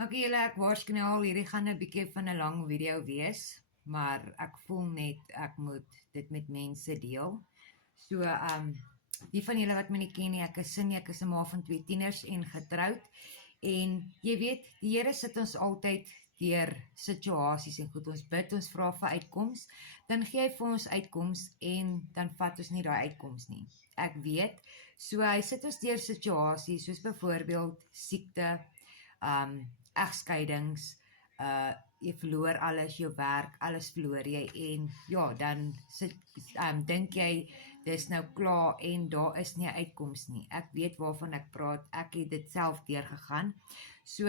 Ok julle, ek waarskynlik al, hierdie gaan 'n bietjie van 'n lang video wees, maar ek voel net ek moet dit met mense deel. So, die van julle wat my nie ken nie, ek is Cindy, ek is 'n ma van 2 tieners en getroud. En jy weet, die Here sit ons altyd deur situasies en goed, ons bid, ons vra vir uitkoms, dan gee hy vir ons uitkoms en dan vat ons nie daai uitkoms nie. Ek weet, so hy sit ons deur situasies soos byvoorbeeld siekte, egskeidings, jy verloor alles, jou werk, alles verloor jy en ja, dan dink jy dis nou klaar en daar is nie 'n uitkoms nie. Ek weet waarvan ek praat, ek het dit self deurgegaan. So,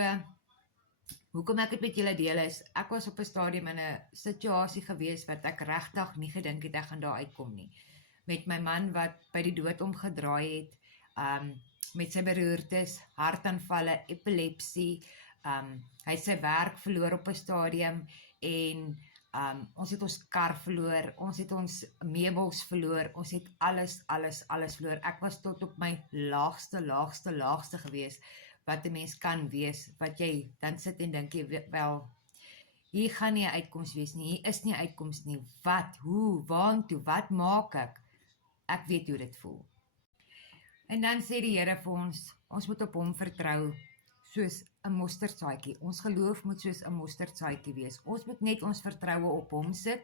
hoekom ek dit met julle deel is, ek was op 'n stadium in 'n situasie gewees wat ek regtig nie gedink het ek gaan daar uitkom nie. Met my man wat by die dood omgedraai het, met sy beroertes, hartaanvalle, epilepsie, hy het sy werk verloor op 'n stadium en ons het ons kar verloor, ons het ons meubels verloor, ons het alles verloor. Ek was tot op my laagste gewees wat 'n mens kan wees, wat jy dan sit en dink jy wel, hier gaan nie 'n uitkoms wees nie, hier is nie 'n uitkoms nie. Wat, hoe, waantoe, wat maak ek? Ek weet hoe dit voel. En dan sê die Here vir ons moet op hom vertrou soos 'n mosterdsaadjie. Ons geloof moet soos 'n mosterdsaadjie wees. Ons moet net ons vertroue op hom sit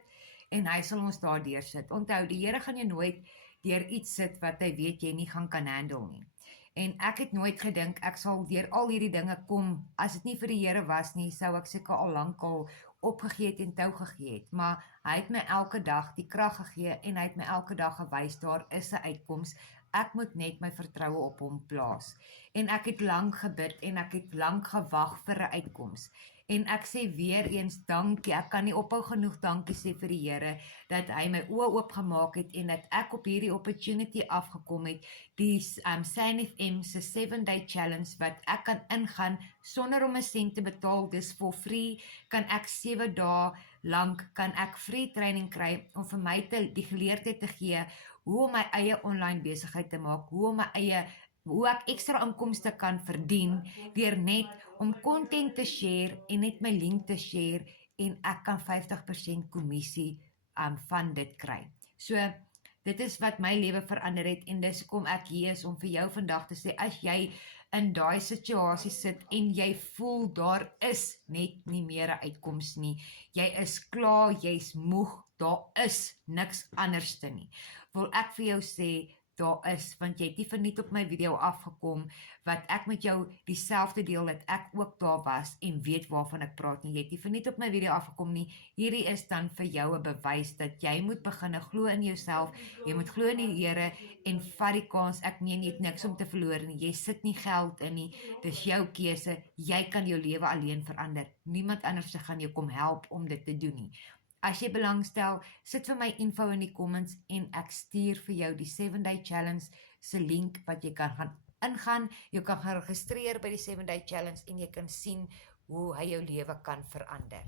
en hy sal ons daardeur sit. Onthou, die Here gaan jou nooit deur iets sit wat hy weet jy nie gaan kan handle nie. En ek het nooit gedink ek sal deur al hierdie dinge kom. As dit nie vir die Here was nie, sou ek seker al lankal opgegee het en tou gegee het. Maar hy het my elke dag die krag gegee en hy het my elke dag gewys daar is 'n uitkoms. Ek moet net my vertroue op hom plaas. En ek het lank gebid en ek het lank gewag vir 'n uitkoms. En ek sê weer eens dankie, ek kan nie ophou genoeg dankie sê vir die Here, dat hy my oë oopgemaak het en dat ek op hierdie opportunity afgekom het, die San FM se 7-day challenge wat ek kan ingaan sonder om 'n sent te betaal, dis for free, kan ek 7 dae lank, kan ek free training kry om vir my die geleerdheid te gee, hoe om my eie online besigheid te maak, hoe ek ekstra inkomste kan verdien, deur net om content te share en net my link te share en ek kan 50% kommissie van dit kry. So, dit is wat my lewe verander het en dis hoekom ek hier is om vir jou vandag te sê, as jy in daai situasie sit en jy voel daar is net nie meer 'n uitkoms nie, jy is klaar, jy's moeg, daar is niks anderste nie, wil ek vir jou sê, daar is, want jy het nie verniet op my video afgekom, wat ek met jou dieselfde deel, dat ek ook daar was, en weet waarvan ek praat nie, jy het nie verniet op my video afgekom nie, hierdie is dan vir jou 'n bewys, dat jy moet begin glo in jouself, jy moet glo in die Here, en vat die kans, ek meen jy het niks om te verloor nie, jy sit nie geld in nie, dis jou keuse, jy kan jou lewe alleen verander, niemand anders gaan jou kom help om dit te doen nie. As jy belangstel, sit vir my info in die comments en ek stuur vir jou die 7-day challenge se link wat jy kan gaan ingaan. Jy kan gaan registreer by die 7-day challenge en jy kan sien hoe hy jou lewe kan verander.